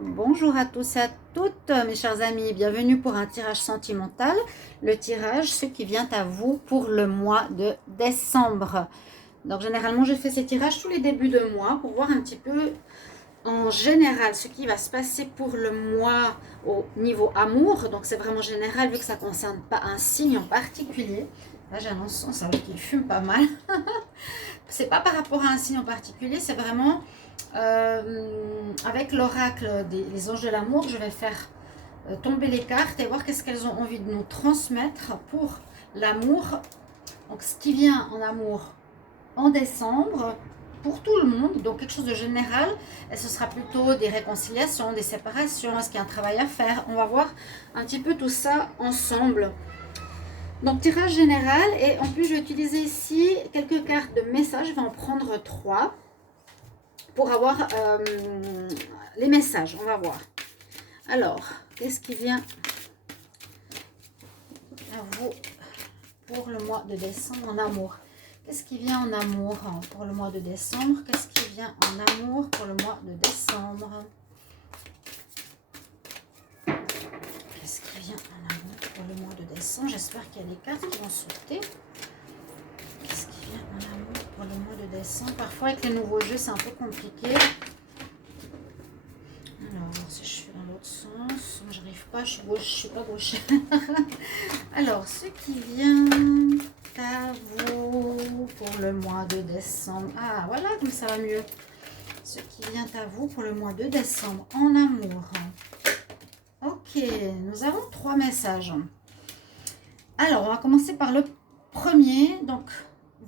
Bonjour à tous et à toutes, mes chers amis. Bienvenue pour un tirage sentimental. Le tirage, ce qui vient à vous pour le mois de décembre. Donc, généralement, je fais ces tirages tous les débuts de mois pour voir un petit peu en général ce qui va se passer pour le mois au niveau amour. Donc, c'est vraiment général vu que ça ne concerne pas un signe en particulier. Là, j'ai un encens qui fume pas mal. C'est pas par rapport à un signe en particulier, c'est vraiment avec l'oracle des anges de l'amour. Je vais faire tomber les cartes et voir qu'est-ce qu'elles ont envie de nous transmettre pour l'amour. Donc, ce qui vient en amour en décembre pour tout le monde, donc quelque chose de général, et ce sera plutôt des réconciliations, des séparations, est-ce qu'il y a un travail à faire. On va voir un petit peu tout ça ensemble. Donc, tirage général, et en plus je vais utiliser ici quelques cartes de messages. Je vais en prendre 3 pour avoir les messages. On va voir. Alors, qu'est-ce qui vient à vous pour le mois de décembre en amour? Qu'est-ce qui vient en amour pour le mois de décembre? Qu'est-ce qui vient en amour pour le mois de décembre? Qu'est-ce qui vient en amour pour le mois de décembre? J'espère qu'il y a des cartes qui vont sauter. Qu'est-ce qui vient en amour pour le mois de décembre? Parfois, avec les nouveaux jeux, c'est un peu compliqué. Alors, si je fais dans l'autre sens, je n'arrive pas, je suis gauche, je suis pas gauche. Alors, ce qui vient à vous pour le mois de décembre. Ah, voilà, comme ça va mieux. Ce qui vient à vous pour le mois de décembre en amour. Ok, nous avons 3 messages. Alors, on va commencer par le premier. Donc,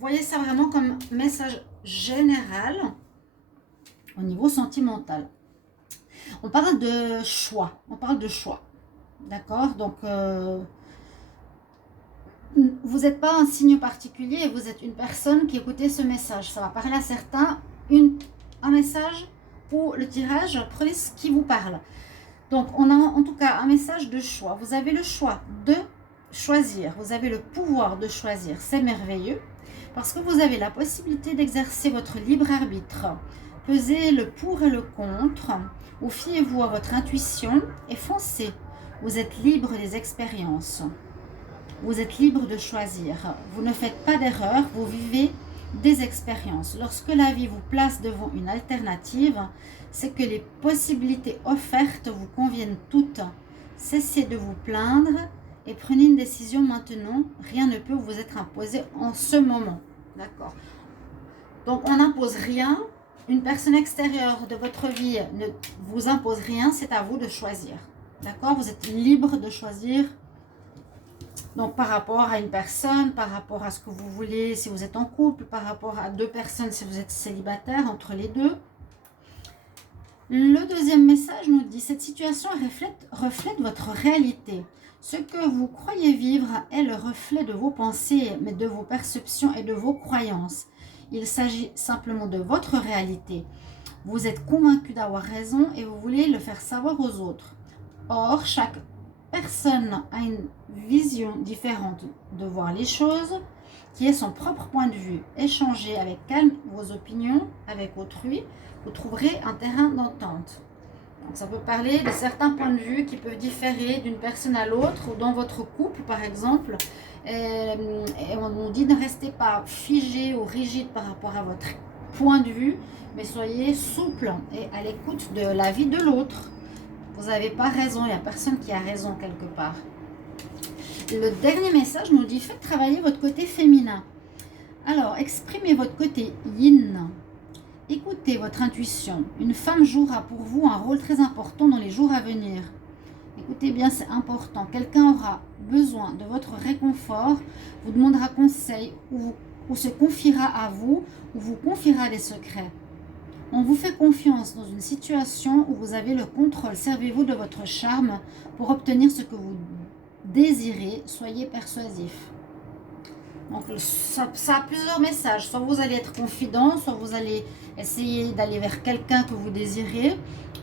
voyez ça vraiment comme message général au niveau sentimental. On parle de choix. On parle de choix. D'accord? Donc, vous n'êtes pas un signe particulier, vous êtes une personne qui écoutez ce message. Ça va parler à certains. Un message ou le tirage, prenez ce qui vous parle. Donc, on a en tout cas un message de choix. Vous avez le choix de choisir. Vous avez le pouvoir de choisir. C'est merveilleux parce que vous avez la possibilité d'exercer votre libre arbitre. Pesez le pour et le contre, ou fiez-vous à votre intuition et foncez. Vous êtes libre des expériences. Vous êtes libre de choisir. Vous ne faites pas d'erreur, vous vivez des expériences. Lorsque la vie vous place devant une alternative, c'est que les possibilités offertes vous conviennent toutes. Cessez de vous plaindre et prenez une décision maintenant. Rien ne peut vous être imposé en ce moment. D'accord? Donc, on n'impose rien. Une personne extérieure de votre vie ne vous impose rien. C'est à vous de choisir. D'accord? Vous êtes libre de choisir. Donc, par rapport à une personne, par rapport à ce que vous voulez, si vous êtes en couple, par rapport à 2 personnes, si vous êtes célibataire, entre les deux. Le deuxième message nous dit, cette situation reflète votre réalité. Ce que vous croyez vivre est le reflet de vos pensées, mais de vos perceptions et de vos croyances. Il s'agit simplement de votre réalité. Vous êtes convaincu d'avoir raison et vous voulez le faire savoir aux autres. Or, chaque personne a une vision différente de voir les choses, qui est son propre point de vue. Échangez avec calme vos opinions avec autrui, vous trouverez un terrain d'entente. Donc, ça peut parler de certains points de vue qui peuvent différer d'une personne à l'autre, ou dans votre couple par exemple. Et on nous dit ne restez pas figé ou rigide par rapport à votre point de vue, mais soyez souple et à l'écoute de l'avis de l'autre. Vous n'avez pas raison, il n'y a personne qui a raison quelque part. Le dernier message nous dit, faites travailler votre côté féminin. Alors, exprimez votre côté yin. Écoutez votre intuition. Une femme jouera pour vous un rôle très important dans les jours à venir. Écoutez bien, c'est important. Quelqu'un aura besoin de votre réconfort, vous demandera conseil ou se confiera à vous ou vous confiera des secrets. On vous fait confiance dans une situation où vous avez le contrôle. Servez-vous de votre charme pour obtenir ce que vous désirez. Soyez persuasif. Donc, ça a plusieurs messages. Soit vous allez être confident, soit vous allez essayer d'aller vers quelqu'un que vous désirez,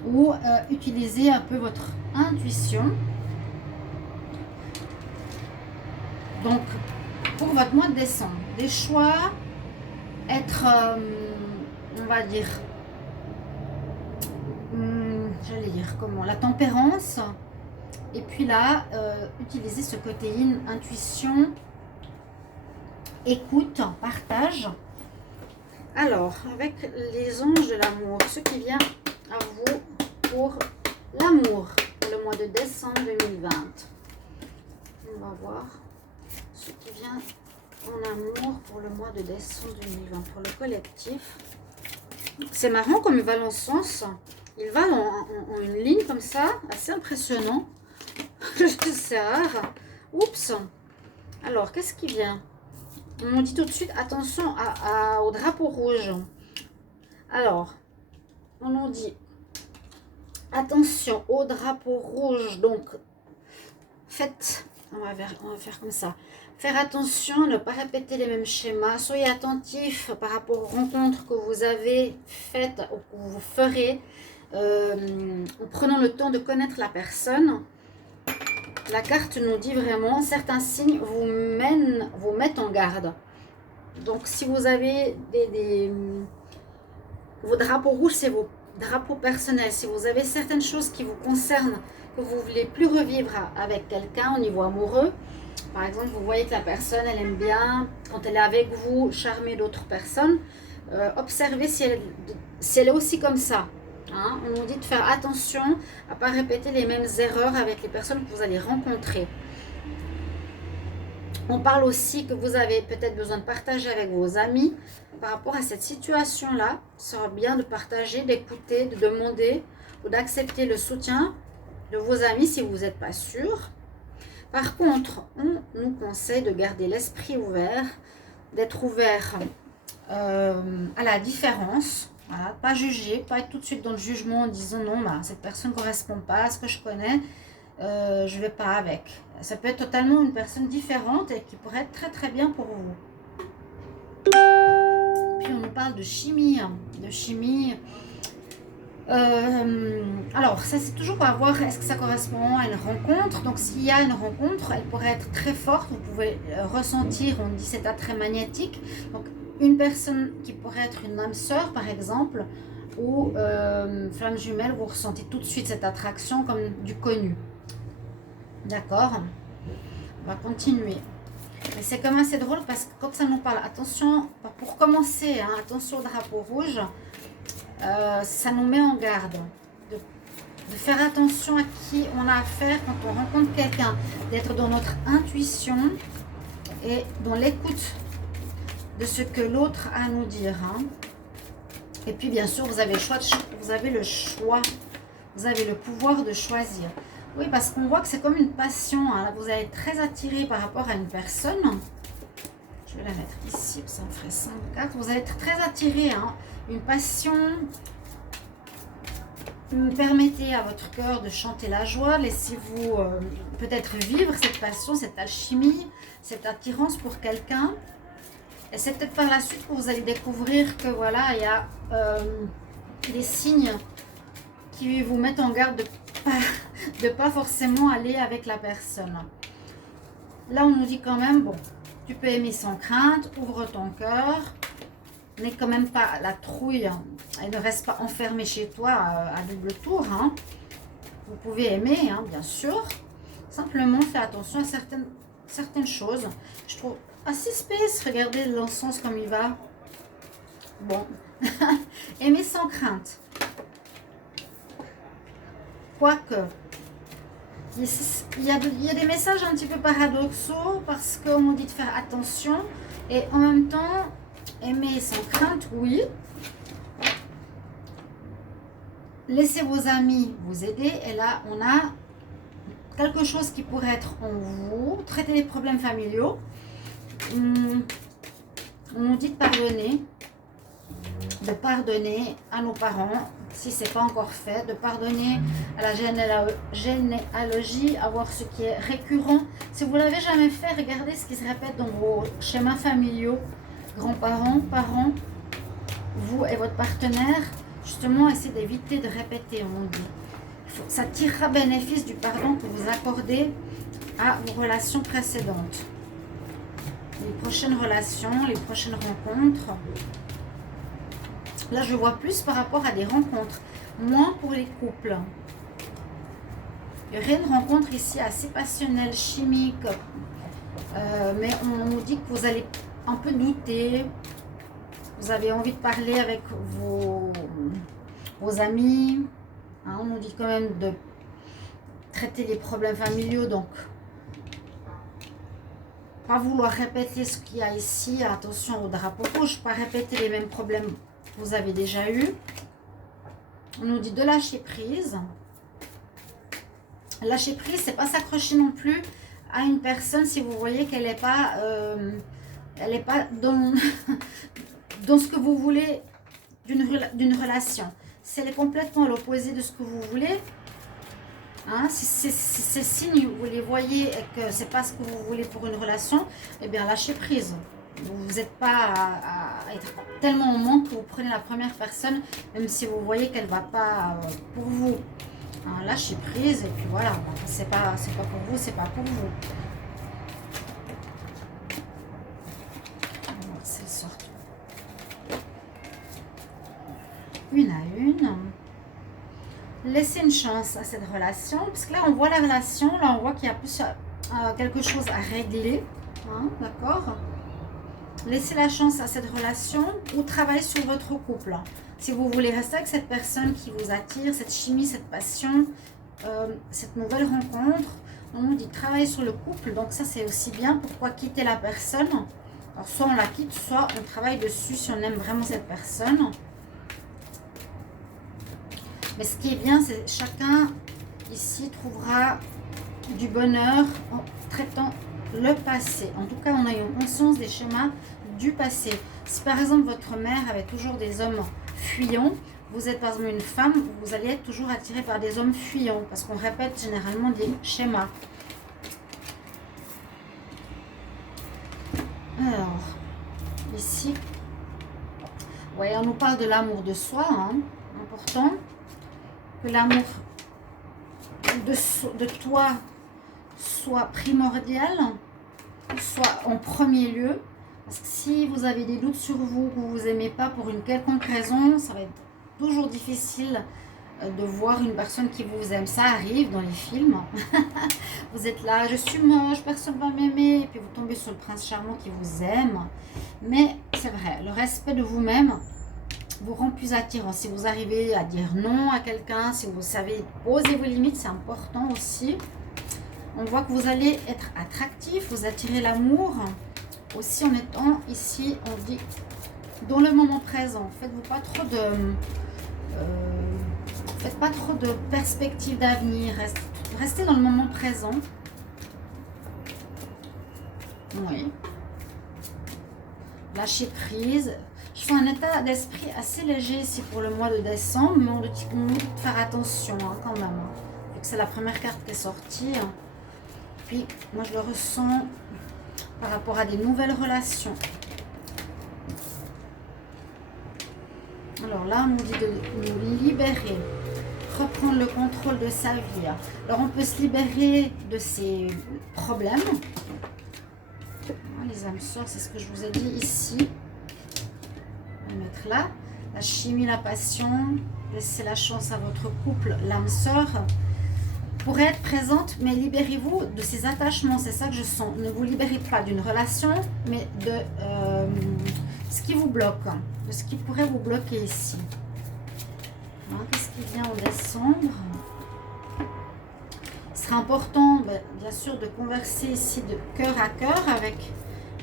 ou utiliser un peu votre intuition. Donc, pour votre mois de décembre, des choix, être, on va dire, j'allais dire, dire comment, la tempérance. Et puis là, utiliser ce côté intuition, écoute, partage. Alors, avec les anges de l'amour, ce qui vient à vous pour l'amour, pour le mois de décembre 2020. On va voir ce qui vient en amour pour le mois de décembre 2020, pour le collectif. C'est marrant comme il va dans le sens, il va en une ligne comme ça, assez impressionnant. C'est rare. Oups. Alors, qu'est-ce qui vient? On nous dit tout de suite, attention au drapeau rouge. Alors, on nous dit, attention au drapeau rouge. Donc, faites, on va faire comme ça. Faire attention, ne pas répéter les mêmes schémas. Soyez attentifs par rapport aux rencontres que vous avez faites ou que vous ferez. En prenant le temps de connaître la personne. La carte nous dit vraiment, certains signes vous mettent en garde. Donc, si vous avez vos drapeaux rouges, c'est vos drapeaux personnels. Si vous avez certaines choses qui vous concernent, que vous ne voulez plus revivre avec quelqu'un au niveau amoureux, par exemple, vous voyez que la personne, elle aime bien, quand elle est avec vous, charmer d'autres personnes, observez si elle est aussi comme ça. Hein, on nous dit de faire attention à ne pas répéter les mêmes erreurs avec les personnes que vous allez rencontrer. On parle aussi que vous avez peut-être besoin de partager avec vos amis. Par rapport à cette situation-là, ce sera bien de partager, d'écouter, de demander ou d'accepter le soutien de vos amis si vous n'êtes pas sûr. Par contre, on nous conseille de garder l'esprit ouvert, d'être ouvert à la différence. Voilà, pas juger, pas être tout de suite dans le jugement en disant non, bah, cette personne ne correspond pas à ce que je connais, je ne vais pas avec. Ça peut être totalement une personne différente et qui pourrait être très très bien pour vous. Puis on nous parle de chimie, alors ça c'est toujours pour voir est-ce que ça correspond à une rencontre. Donc s'il y a une rencontre, elle pourrait être très forte, vous pouvez ressentir, on dit cet attrait magnétique. Donc une personne qui pourrait être une âme sœur par exemple, ou flamme jumelle, vous ressentez tout de suite cette attraction comme du connu. D'accord, on va continuer. Mais c'est quand même assez drôle parce que quand ça nous parle, attention, pour commencer, hein, attention au drapeau rouge, ça nous met en garde de faire attention à qui on a affaire quand on rencontre quelqu'un, d'être dans notre intuition et dans l'écoute de ce que l'autre a à nous dire. Hein. Et puis bien sûr, vous avez le choix, vous avez le pouvoir de choisir. Oui, parce qu'on voit que c'est comme une passion. Hein. Vous allez être très attiré par rapport à une personne. Je vais la mettre ici, ça me ferait 5 cartes. Vous allez être très attiré. Hein. Une passion. Permettez à votre cœur de chanter la joie. Laissez-vous peut-être vivre cette passion, cette alchimie, cette attirance pour quelqu'un. Et c'est peut-être par la suite que vous allez découvrir que voilà, il y a des signes qui vous mettent en garde de pas forcément aller avec la personne. Là, on nous dit quand même, bon, tu peux aimer sans crainte, ouvre ton cœur, n'aie quand même pas la trouille et ne reste pas enfermé chez toi à double tour. Hein. Vous pouvez aimer, hein, bien sûr. Simplement, fais attention à certaines choses. Je trouve assez space, regardez l'encens comme il va. Bon, aimer sans crainte. Quoique, il y a des messages un petit peu paradoxaux parce qu'on nous dit de faire attention et en même temps, aimer sans crainte, oui. Laissez vos amis vous aider et là, on a quelque chose qui pourrait être en vous. Traiter les problèmes familiaux. On nous dit de pardonner à nos parents si ce n'est pas encore fait, de pardonner à la généalogie, à voir ce qui est récurrent. Si vous ne l'avez jamais fait, regardez ce qui se répète dans vos schémas familiaux, grands-parents, parents, vous et votre partenaire. Justement, essayez d'éviter de répéter, on dit. Ça tirera bénéfice du pardon que vous accordez à vos relations précédentes. Les prochaines relations, les prochaines rencontres. Là, je vois plus par rapport à des rencontres, moins pour les couples. Il y aurait une rencontre ici assez passionnelle, chimique, mais on nous dit que vous allez un peu douter. Vous avez envie de parler avec vos amis. Hein, on nous dit quand même de traiter les problèmes familiaux, donc pas vouloir répéter ce qu'il y a ici. Attention au drapeau rouge, pas répéter les mêmes problèmes que vous avez déjà eu. On nous dit de lâcher prise. Lâcher prise, c'est pas s'accrocher non plus à une personne si vous voyez qu'elle n'est pas, dans, dans ce que vous voulez d'une relation. Si elle est complètement à l'opposé de ce que vous voulez, hein, si ces signes, vous les voyez et que c'est pas ce que vous voulez pour une relation, eh bien lâchez prise. Vous n'êtes pas à être tellement en manque que vous prenez la première personne, même si vous voyez qu'elle ne va pas pour vous. Hein, lâchez prise et puis voilà, c'est pas pour vous, c'est pas pour vous. Alors, c'est sorti une à une. Laissez une chance à cette relation, parce que là on voit la relation, là on voit qu'il y a plus quelque chose à régler, hein, d'accord. Laissez la chance à cette relation ou travaillez sur votre couple. Si vous voulez rester avec cette personne qui vous attire, cette chimie, cette passion, cette nouvelle rencontre, on nous dit travailler sur le couple, donc ça c'est aussi bien. Pourquoi quitter la personne? Alors soit on la quitte, soit on travaille dessus si on aime vraiment cette personne. Mais ce qui est bien, c'est chacun ici trouvera du bonheur en traitant le passé. En tout cas, on a une conscience des schémas du passé. Si par exemple votre mère avait toujours des hommes fuyants, vous êtes par exemple une femme, vous allez être toujours attiré par des hommes fuyants parce qu'on répète généralement des schémas. Alors, ici, ouais, on nous parle de l'amour de soi, hein, important. Que l'amour de toi soit primordial, soit en premier lieu. Parce que si vous avez des doutes sur vous, que vous ne vous aimez pas pour une quelconque raison, ça va être toujours difficile de voir une personne qui vous aime. Ça arrive dans les films. Vous êtes là, je suis moche, personne ne va m'aimer. Et puis vous tombez sur le prince charmant qui vous aime. Mais c'est vrai, le respect de vous-même vous rend plus attirant. Si vous arrivez à dire non à quelqu'un, si vous savez poser vos limites, c'est important aussi. On voit que vous allez être attractif, vous attirez l'amour. Aussi en étant ici, on dit dans le moment présent. Faites-vous pas trop faites pas trop de perspectives d'avenir. Restez dans le moment présent. Oui. Lâchez prise. Je suis en état d'esprit assez léger ici pour le mois de décembre, mais on nous dit de faire attention hein, quand même. Vu que c'est la première carte qui est sortie. Puis, moi je le ressens par rapport à des nouvelles relations. Alors là, on nous dit de nous libérer, reprendre le contrôle de sa vie. Alors on peut se libérer de ces problèmes. Les âmes sœurs, c'est ce que je vous ai dit ici. On va mettre là. La chimie, la passion. Laissez la chance à votre couple, l'âme sœur. Pourrait être présente, mais libérez-vous de ces attachements. C'est ça que je sens. Ne vous libérez pas d'une relation, mais de ce qui vous bloque. De ce qui pourrait vous bloquer ici. Hein, qu'est-ce qui vient en décembre? Il sera important, bien sûr, de converser ici de cœur à cœur avec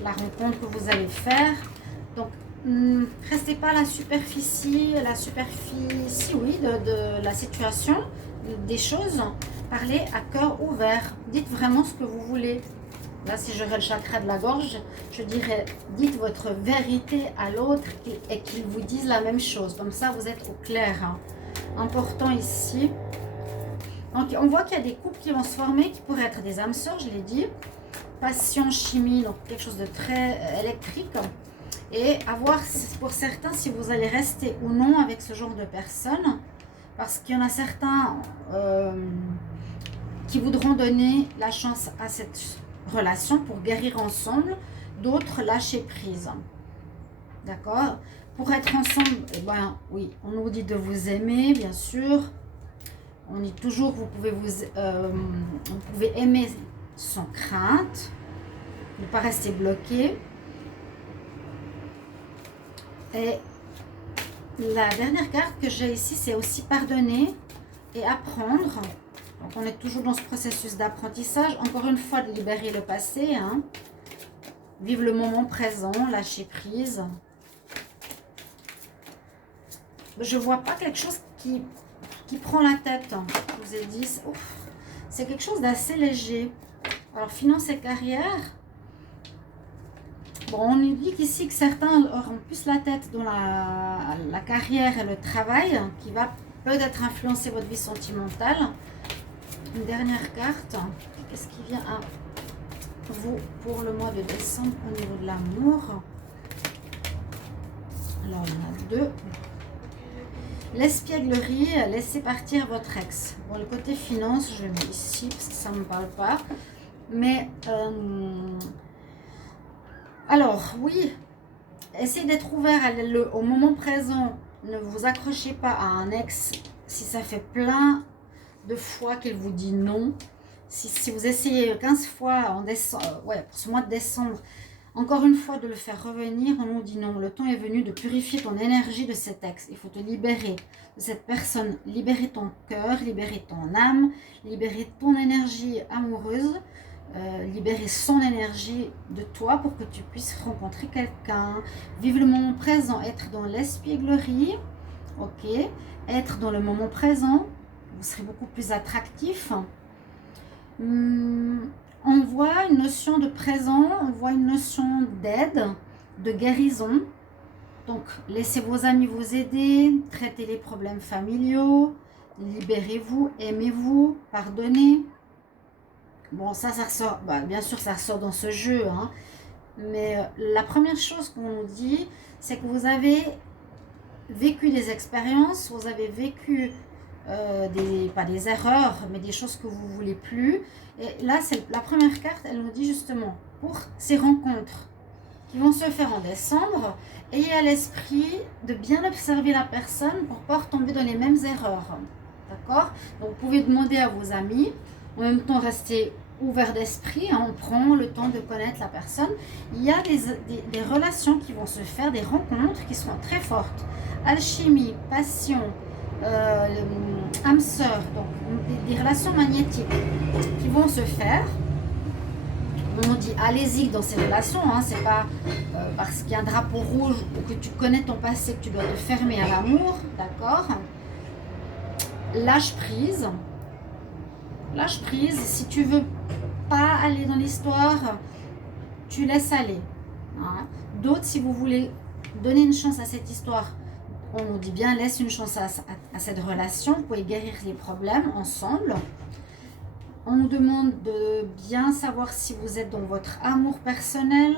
la rencontre que vous allez faire. Donc, restez pas à la superficie, oui, de la situation, des choses. Parlez à cœur ouvert. Dites vraiment ce que vous voulez. Là, si j'aurais le chakra de la gorge, je dirais, dites votre vérité à l'autre et qu'il vous dise la même chose. Comme ça, vous êtes au clair. Hein. Important ici. Donc, on voit qu'il y a des couples qui vont se former, qui pourraient être des âmes sœurs, je l'ai dit. Passion, chimie, donc quelque chose de très électrique. Et à voir pour certains si vous allez rester ou non avec ce genre de personnes. Parce qu'il y en a certains qui voudront donner la chance à cette relation pour guérir ensemble. D'autres lâcher prise. D'accord? Pour être ensemble, eh ben, oui, on nous dit de vous aimer, bien sûr. On dit toujours, vous pouvez aimer sans crainte, ne pas rester bloqué. Et la dernière carte que j'ai ici, c'est aussi pardonner et apprendre. Donc on est toujours dans ce processus d'apprentissage. Encore une fois, de libérer le passé, hein. Vivre le moment présent, lâcher prise. Je vois pas quelque chose qui prend la tête. Je vous ai dit, c'est quelque chose d'assez léger. Alors, finance et carrière. Bon, on nous dit qu'ici que certains auront plus la tête dans la carrière et le travail, qui va peut-être influencer votre vie sentimentale. Une dernière carte. Qu'est-ce qui vient à vous pour le mois de décembre au niveau de l'amour? Alors, on a 2. L'espièglerie, laissez partir votre ex. Bon, le côté finance, je le mets ici parce que ça ne me parle pas. Mais, alors, oui, essayez d'être ouvert au moment présent. Ne vous accrochez pas à un ex si ça fait plein de fois qu'il vous dit non. Si vous essayez 15 fois en décembre, pour ce mois de décembre, encore une fois de le faire revenir, on nous dit non. Le temps est venu de purifier ton énergie de cet ex. Il faut te libérer de cette personne, libérer ton cœur, libérer ton âme, libérer ton énergie amoureuse, libérer son énergie de toi pour que tu puisses rencontrer quelqu'un, vivre le moment présent, être dans l'espièglerie, ok, être dans le moment présent, vous serez beaucoup plus attractif. On voit une notion de présent, on voit une notion d'aide, de guérison. Donc, laissez vos amis vous aider, traitez les problèmes familiaux, libérez-vous, aimez-vous, pardonnez. Bon, ça ressort, bien sûr, ça ressort dans ce jeu, hein. Mais la première chose qu'on nous dit, c'est que vous avez vécu des expériences, vous avez vécu pas des erreurs, mais des choses que vous ne voulez plus. Et là, c'est la première carte, elle nous dit justement, pour ces rencontres qui vont se faire en décembre, ayez à l'esprit de bien observer la personne pour ne pas retomber dans les mêmes erreurs. D'accord? Donc, vous pouvez demander à vos amis, en même temps rester ouvert d'esprit, hein, on prend le temps de connaître la personne. Il y a des relations qui vont se faire, des rencontres qui seront très fortes. Alchimie, passion, âme sœur, donc des relations magnétiques qui vont se faire. On dit allez-y dans ces relations, hein, c'est pas parce qu'il y a un drapeau rouge ou que tu connais ton passé que tu dois te fermer à l'amour, d'accord? Lâche prise. Lâche prise, si tu veux pas aller dans l'histoire, tu laisses aller. Hein. D'autres, si vous voulez donner une chance à cette histoire, on nous dit bien, laisse une chance à cette relation, vous pouvez guérir les problèmes ensemble. On nous demande de bien savoir si vous êtes dans votre amour personnel.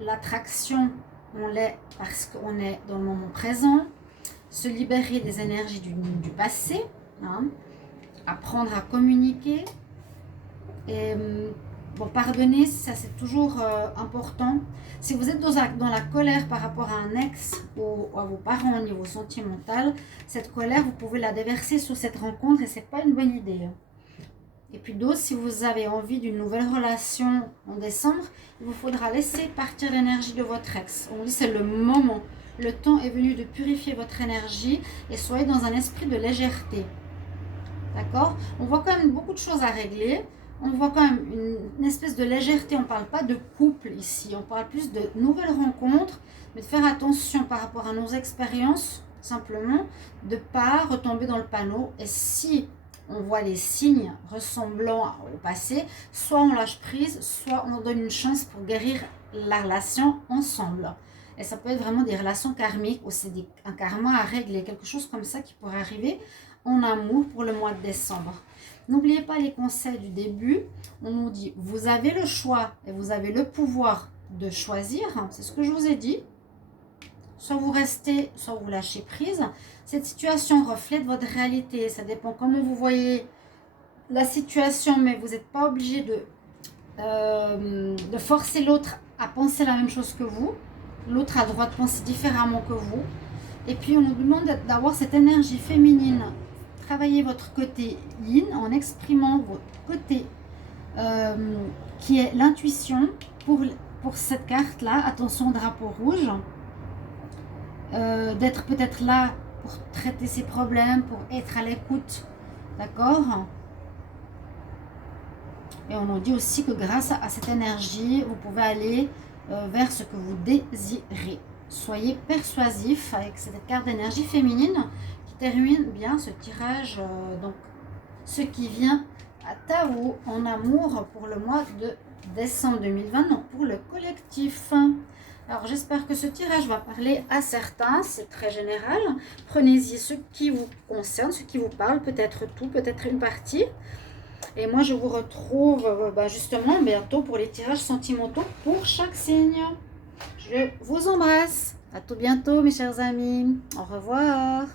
L'attraction, on l'est parce qu'on est dans le moment présent. Se libérer des énergies du passé. Hein. Apprendre à communiquer. Et bon, pardonner, ça c'est toujours important. Si vous êtes dans la colère par rapport à un ex ou à vos parents au niveau sentimental, cette colère, vous pouvez la déverser sur cette rencontre et c'est pas une bonne idée. Et puis d'autres, si vous avez envie d'une nouvelle relation en décembre, il vous faudra laisser partir l'énergie de votre ex. On dit c'est le moment. Le temps est venu de purifier votre énergie et soyez dans un esprit de légèreté. D'accord? On voit quand même beaucoup de choses à régler. On voit quand même une espèce de légèreté. On ne parle pas de couple ici. On parle plus de nouvelles rencontres. Mais de faire attention par rapport à nos expériences, simplement, de ne pas retomber dans le panneau. Et si on voit des signes ressemblant au passé, soit on lâche prise, soit on donne une chance pour guérir la relation ensemble. Et ça peut être vraiment des relations karmiques ou c'est un karma à régler, quelque chose comme ça qui pourrait arriver en amour pour le mois de décembre. N'oubliez pas les conseils du début. On nous dit, vous avez le choix et vous avez le pouvoir de choisir. C'est ce que je vous ai dit. Soit vous restez, soit vous lâchez prise. Cette situation reflète votre réalité. Ça dépend comment vous voyez la situation, mais vous n'êtes pas obligé de forcer l'autre à penser la même chose que vous. L'autre a le droit de penser différemment que vous. Et puis, on nous demande d'avoir cette énergie féminine Travaillez votre côté yin en exprimant votre côté qui est l'intuition. Pour cette carte-là, attention, drapeau rouge. D'être peut-être là pour traiter ses problèmes, pour être à l'écoute. D'accord? Et on nous dit aussi que grâce à cette énergie, vous pouvez aller vers ce que vous désirez. Soyez persuasif avec cette carte d'énergie féminine qui termine bien ce tirage. Donc, ce qui vient à Tao en amour pour le mois de décembre 2020, donc pour le collectif. Alors, j'espère que ce tirage va parler à certains, c'est très général. Prenez-y ce qui vous concerne, ce qui vous parle, peut-être tout, peut-être une partie. Et moi, je vous retrouve justement bientôt pour les tirages sentimentaux pour chaque signe. Je vous embrasse. À tout bientôt, mes chers amis. Au revoir.